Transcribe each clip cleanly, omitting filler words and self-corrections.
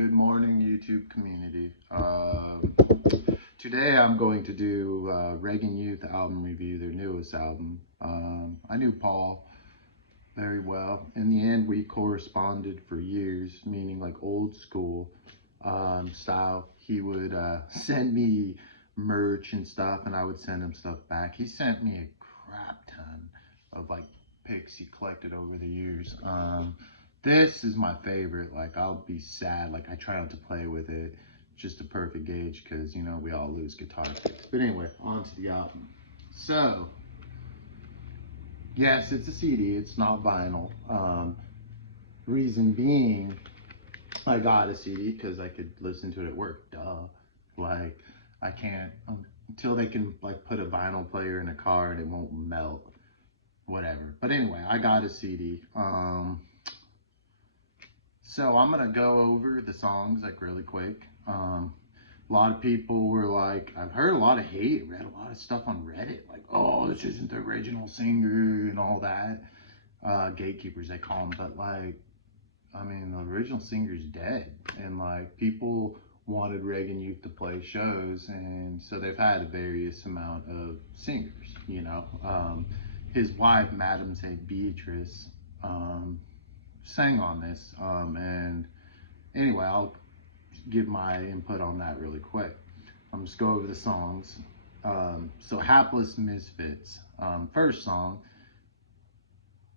Good morning, YouTube community. Today I'm going to do Reagan Youth album review, their newest album. I knew Paul very well. In the end, we corresponded for years, meaning like old school style. He would send me merch and stuff, and I would send him stuff back. He sent me a crap ton of like pics he collected over the years. This is my favorite. Like, I'll be sad. Like, I try not to play with it. Just a perfect gauge because, you know, we all lose guitar picks. But anyway, on to the album. So, yes, it's a CD. It's not vinyl. Reason being, I got a CD because I could listen to it at work. Duh. Like, I can't, until they can, like, put a vinyl player in a car and it won't melt. Whatever. But anyway, I got a CD. So I'm gonna go over the songs like really quick. A lot of people were like, I've heard a lot of hate, read a lot of stuff on Reddit, like, oh, this isn't the original singer and all that. Gatekeepers, they call them, but like, I mean, the original singer's dead, and like, people wanted Reagan Youth to play shows, and so they've had a various amount of singers, you know. His wife, Madam St. Beatrice, sang on this, and anyway, I'll give my input on that really quick. I'm just go over the songs. So Hapless Misfits, first song,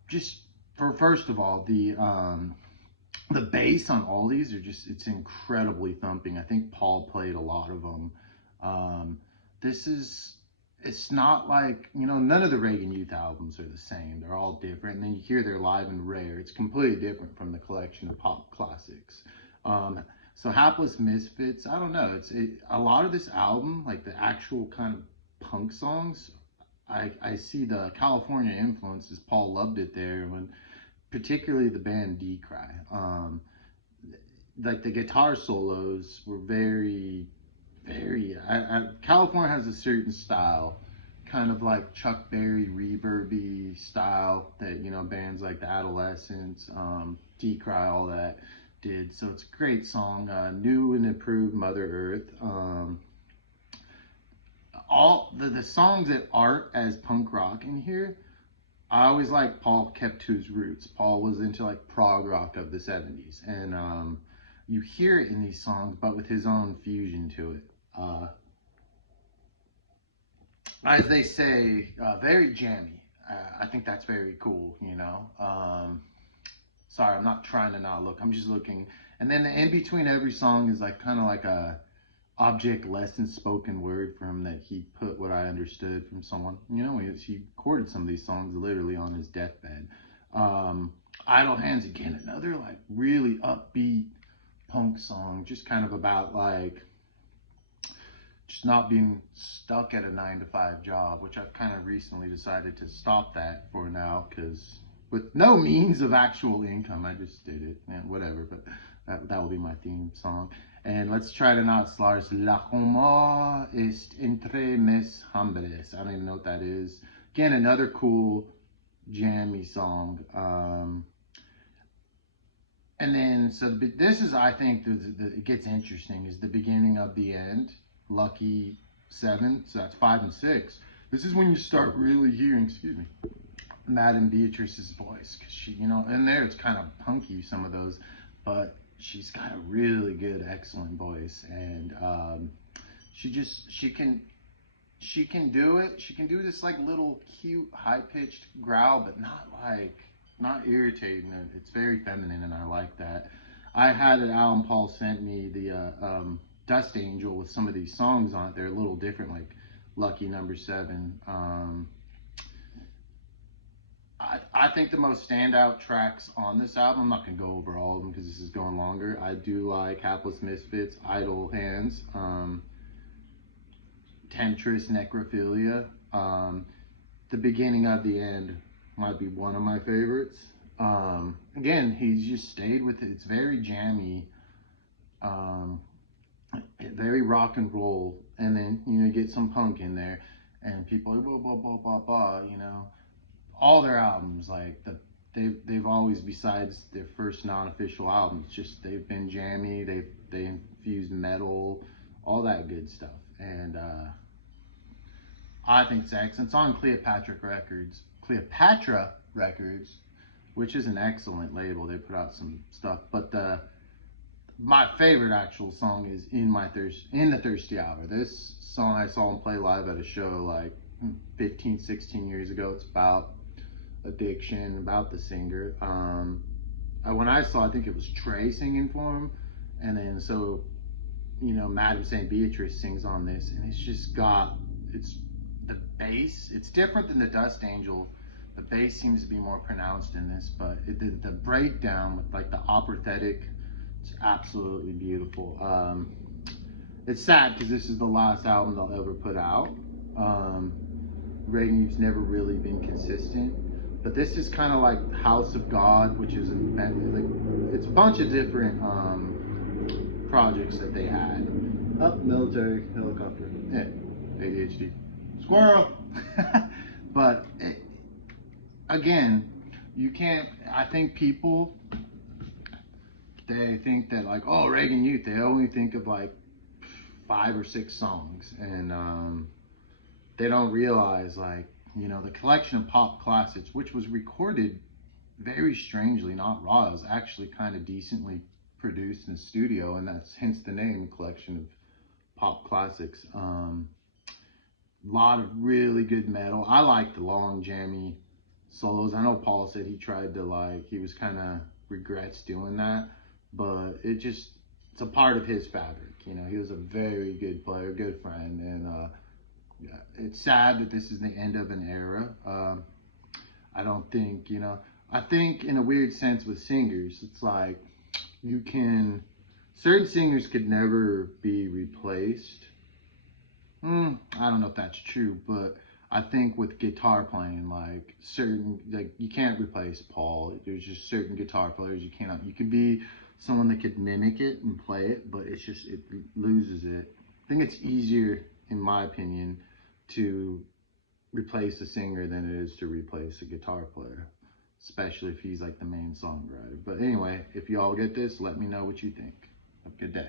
just for first of all, the bass on all these are just, it's incredibly thumping. I think Paul played a lot of them. It's not like, you know, none of the Reagan Youth albums are the same. They're all different. And then you hear they're live and rare. It's completely different from the collection of pop classics. So Hapless Misfits, I don't know. A lot of this album, like the actual kind of punk songs, I see the California influences. Paul loved it there, when particularly the band D-Cry. Like the guitar solos were very, California has a certain style, kind of like Chuck Berry reverby style that, you know, bands like the Adolescents, D-Cry, all that did. So it's a great song. New and improved Mother Earth. All the songs that aren't as punk rock in here, I always like Paul kept to his roots. Paul was into like prog rock of the 70s, and you hear it in these songs, but with his own fusion to it. As they say, very jammy. I think that's very cool, you know. Sorry, I'm not trying to not look. I'm just looking. And then in between every song is like kind of like a object lesson spoken word for him, that he put what I understood from someone. You know, he recorded some of these songs literally on his deathbed. Idle Hands, again, another like really upbeat punk song, just kind of about like just not being stuck at a 9-to-5 job, which I've kind of recently decided to stop that for now, because with no means of actual income, I just did it, and whatever, but that will be my theme song. And let's try to not slur. La como est entre mes hombres. I don't even know what that is. Again, another cool jammy song. And then, so this is, I think, it gets interesting, is the beginning of the end. Lucky 7, so that's 5 and 6. This is when you start really hearing, excuse me, Madam Beatrice's voice, because she, you know, in there it's kind of punky, some of those, but she's got a really good, excellent voice, and she can do it. She can do this like little cute high-pitched growl, but not irritating. It's very feminine, and I like that. I had it, Alan Paul sent me the Dust Angel with some of these songs on it. They're a little different, like Lucky Number 7. I think the most standout tracks on this album, I'm not going to go over all of them because this is going longer. I do like Hapless Misfits, Idle Hands, Temptress, Necrophilia. The beginning of the end might be one of my favorites. Again, he's just stayed with it. It's very jammy, very rock and roll, and then, you know, you get some punk in there, and people are blah, blah, blah, blah, blah, you know. All their albums, like they've always, besides their first non-official albums, just they've been jammy. They infused metal, all that good stuff, and I think it's excellent. It's on Cleopatra Records, which is an excellent label. They put out some stuff, but my favorite actual song is in the Thirsty Hour. This song I saw him play live at a show like 15, 16 years ago. It's about addiction, about the singer. When I saw, I think it was Trey singing for him, and then so Madam St. Beatrice sings on this, and it's the bass. It's different than the Dust Angel. The bass seems to be more pronounced in this, but the breakdown with like the operatic, it's absolutely beautiful. It's sad because this is the last album they'll ever put out. Reagan Youth's never really been consistent, but this is kind of like House of God, which is it's a bunch of different projects that they had. Military helicopter. Yeah, ADHD. Squirrel. But again, you can't. I think people, they think that like, oh, Reagan Youth, they only think of like 5 or 6 songs, and they don't realize like, the collection of pop classics, which was recorded very strangely, not raw. It was actually kind of decently produced in the studio, and that's hence the name, collection of pop classics. A lot of really good metal. I like the long jammy solos. I know Paul said he tried to he was kind of regrets doing that, but it's a part of his fabric. He was a very good player, good friend, and it's sad that this is the end of an era. I don't think, I think in a weird sense with singers, it's like certain singers could never be replaced. I don't know if that's true, but I think with guitar playing, you can't replace Paul. There's just certain guitar players you cannot. You can be someone that could mimic it and play it, but it loses it. I think it's easier, in my opinion, to replace a singer than it is to replace a guitar player, especially if he's like the main songwriter. But anyway, if you all get this, let me know what you think. Have a good day.